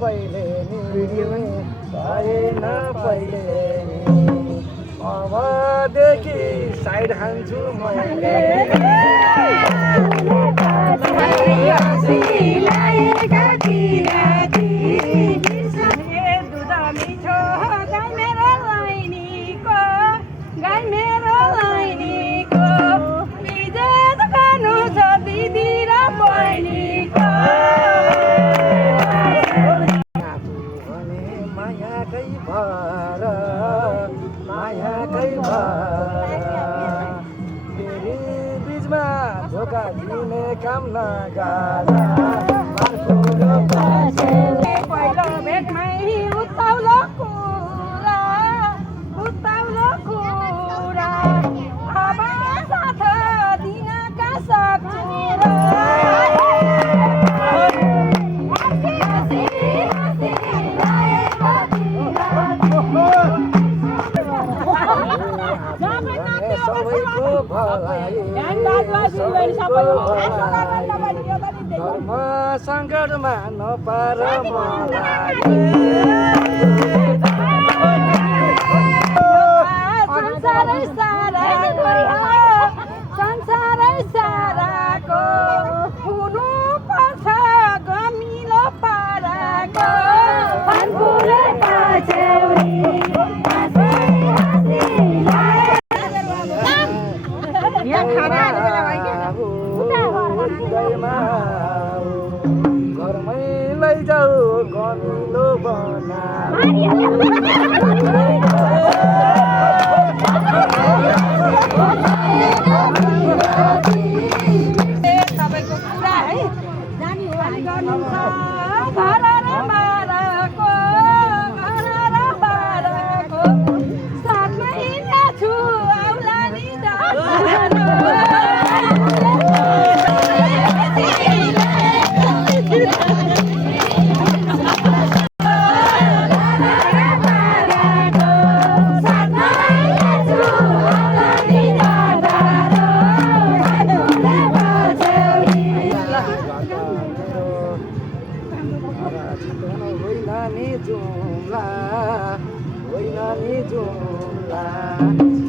पहिले नि भएन पहिले नि अबदेखि साइड खान्छु मैले मायाकै भर फेरि बिचमा धोका दिने काम नगाला पहिलो भेटमै उत्ताउलो कुरा अब साथ दिनका सक्छु सबैको भलाइ धर्म सङ्कटमा नपार मलाई संसारै साराको हुनु पर्छ गमिलो पाराको फन्फुले पछ्यौरी घरमै लैजाऊ गमिलो बना तपाईँको कुरा है जानी गर्नु छ घर र बाह्रको साथमै छु औला नि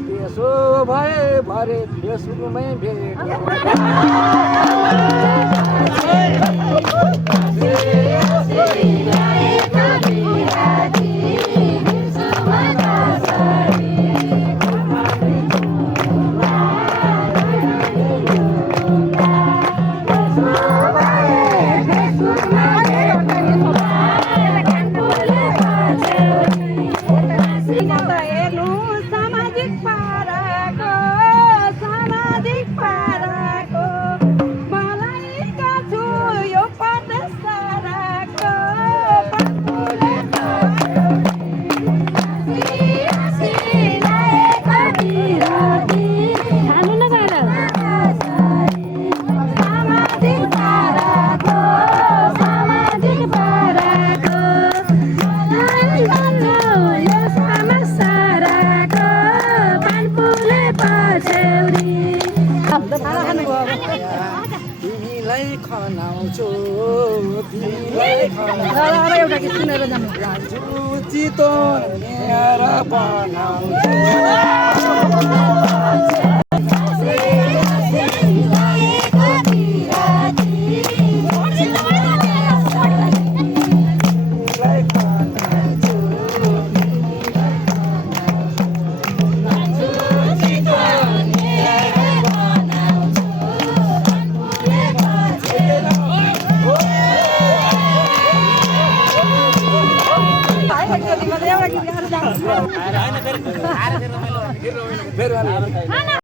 त्यसो भए भरे फेसबुकमै भेट तिमीलाई खनाउँछु लान्छु चितवन लिएर बनाउँछु खाना